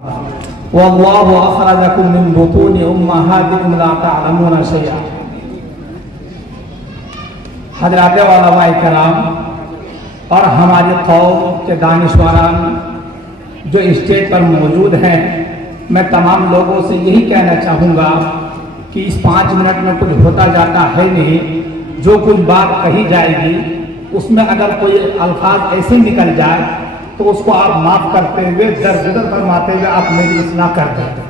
واللہ اخرجکم من بطون امہاتکم لا تعلمون شیئا۔ حضرات علماء کرام اور ہماری قوم کے دانشوران جو اسٹیج پر موجود ہیں، میں تمام لوگوں سے یہی کہنا چاہوں گا کہ اس 5 منٹ میں کچھ ہوتا جاتا ہے نہیں۔ جو کچھ بات کہی جائے گی اس میں اگر کوئی الفاظ ایسے نکل جائے تو اس کو آپ معاف کرتے ہوئے درگزر فرماتے ہوئے آپ میری اصلاح کر دیتے۔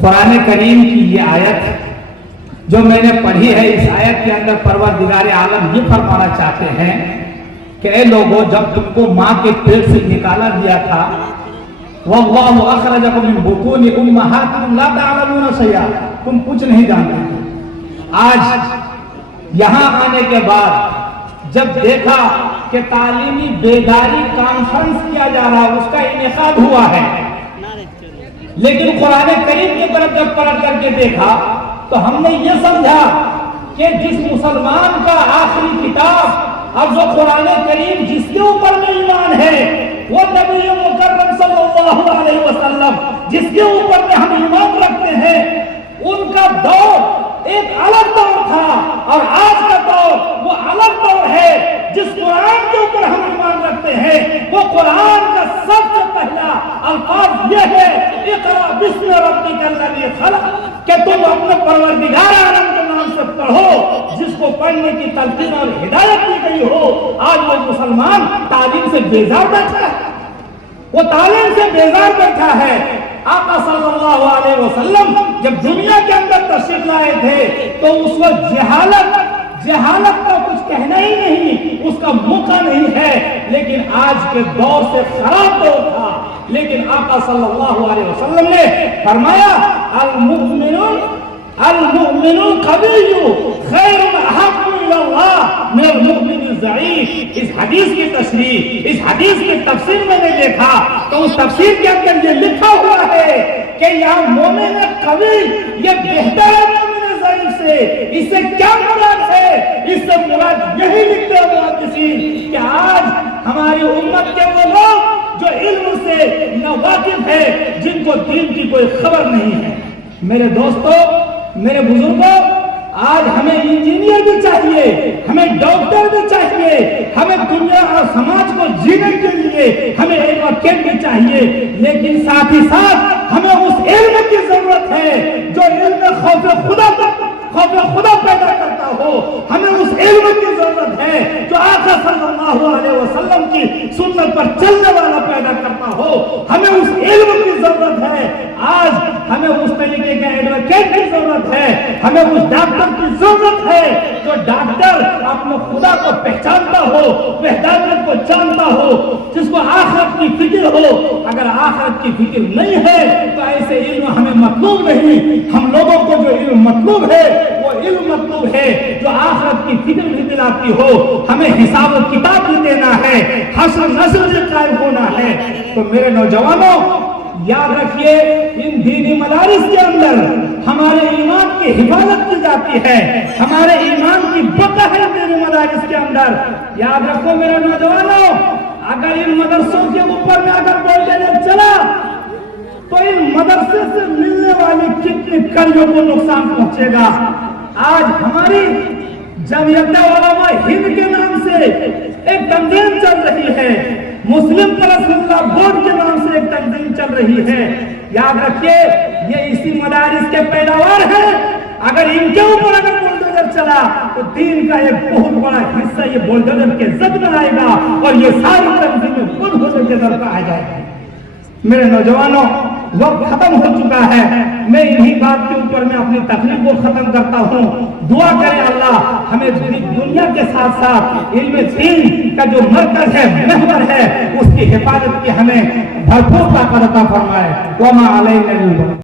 قرآن کریم کی یہ آیت جو میں نے پڑھی ہے، اس آیت کے اندر پروردگار عالم یہ فرمانا چاہتے ہیں کہ اے لوگو، جب تم کو ماں کے پیٹ سے نکالا گیا تھا، واللہ اخرجکم من بطون امہاتکم لا تعلمون شیئا، تم کچھ نہیں جانتے تھے۔ آج یہاں آنے کے بعد جب دیکھا کہ تعلیمی بیداری کانفرنس کیا جا رہا ہے، اس کا انعقاد ہوا ہے، لیکن قرآن کریم کی طرف جب پلٹ کر کے دیکھا تو ہم نے یہ سمجھا کہ جس مسلمان کا آخری کتاب اور جو قرآن کریم جس کے اوپر میں ایمان ہے وہ نبی مکرم صلی اللہ علیہ وسلم جس کے اوپر میں ہم ایمان رکھتے ہیں، ان کا دور ایک الگ دور تھا اور آج کا دور وہ الگ دور ہے۔ جس قرآن کے اوپر ہم ایمان رکھتے ہیں وہ قرآن کا سب سے پہلا الفاظ یہ ہے، اقرأ بسم ربک الذی خلق، کہ تم اپنے پروردگار عالم کے نام سے پڑھو جس کو پڑھنے کی تلقین اور ہدایت دی گئی ہو۔ آج وہ مسلمان تعلیم سے بیزار بیٹھا ہے، وہ تعلیم سے بیزار بیٹھا ہے۔ آقا صلی اللہ علیہ وسلم جب دنیا کے اندر تشریف لائے تھے تو اس وقت جہالت کا کچھ کہنا ہی نہیں، اس کا موقع نہیں ہے، لیکن آج کے دور سے خراب دور تھا۔ لیکن آقا صلی اللہ علیہ وسلم نے فرمایا المؤمن القوی خیر احب الی اللہ من المؤمن الضعیف۔ اس حدیث کی تشریح، اس حدیث کی تفسیر میں نے دیکھا تو اس تفسیر کے اندر یہ لکھا ہوا ہے کہ یہاں مومن قوی یہ بہتر ہے مومن ضعیف سے۔ اس سے کیا مراد ہے؟ اس سے مراد یہی لکھتے ہیں محدثین کہ آج ہماری امت کے وہ لوگ جو علم سے ناواقف ہے، جن کو دین کی کوئی خبر نہیں ہے۔ میرے دوستو، میرے بزرگوں، آج ہمیں انجینئر بھی چاہیے، ہمیں ڈاکٹر بھی چاہیے، ہمیں دنیا اور سماج کو جینے کے لیے ہمیں ایڈوکیٹ بھی چاہیے، لیکن ساتھ ہی ساتھ ہمیں اس علم کی ضرورت ہے جو علم خوف خدا پیدا کرتا ہو۔ ہمیں اس علم کی ضرورت ہے جو آقا صلی اللہ علیہ وسلم کی سنت پر چلنے والا پیدا کرتا ہو۔ ہمیں اس علم کی ضرورت ہے۔ آج ہمیں اس طریقے کے ایڈوکیٹ کی ضرورت ہے، ہمیں اس ڈاکٹر کی ضرورت ہے جو ڈاکٹر اپنے خدا کو پہچانتا ہو، وحدانیت کو جانتا ہو، جس کو آخرت کی فکر ہو۔ اگر آخرت کی فکر نہیں ہے تو ایسے علم ہمیں مطلوب نہیں۔ ہم لوگوں کو جو علم مطلوب ہے وہ علم مطلوب ہے جو آخرت کی فکر بھی دلاتی ہو، ہمیں حساب و کتاب بھی دینا ہے، حشر نشر سے قائم ہونا ہے۔ تو میرے نوجوانوں، یاد رکھیے، ان دینی مدارس کے اندر ہمارے ایمان کی حفاظت کی جاتی ہے، ہمارے ایمان کی بقا ہے دینی مدارس کے اندر۔ یاد رکھو میرے نوجوانوں، اگر ان مدرسوں کے اوپر میں اگر بولنے چلا تو ان مدرسے سے ملنے والی کتنی کڑیوں کو نقصان پہنچے گا۔ آج ہماری جمعیت علماء ہند کے نام سے ایک تنظیم چل رہی ہے، مسلم پلس اللہ بورڈ کے نام سے ایک تنظیم چل رہی ہے۔ یاد رکھیے، یہ اسی مدارس کے پیداوار ہیں۔ اگر ان کے اوپر اگر بولڈوزر چلا تو دین کا ایک بہت بڑا حصہ یہ بولڈوزر کے زد میں آئے گا اور یہ ساری تنظیمیں بند ہونے کے در پہ آ جائے گی۔ میرے نوجوانوں، وقت ختم ہو چکا ہے، میں انہی بات کے اوپر میں اپنی تقریر کو ختم کرتا ہوں۔ دعا کریں اللہ ہمیں دنیا کے ساتھ ساتھ علم دین کا جو مرکز ہے، محور ہے، اس کی حفاظت کی ہمیں بھرپور طاقت عطا فرمائے۔ وما علینا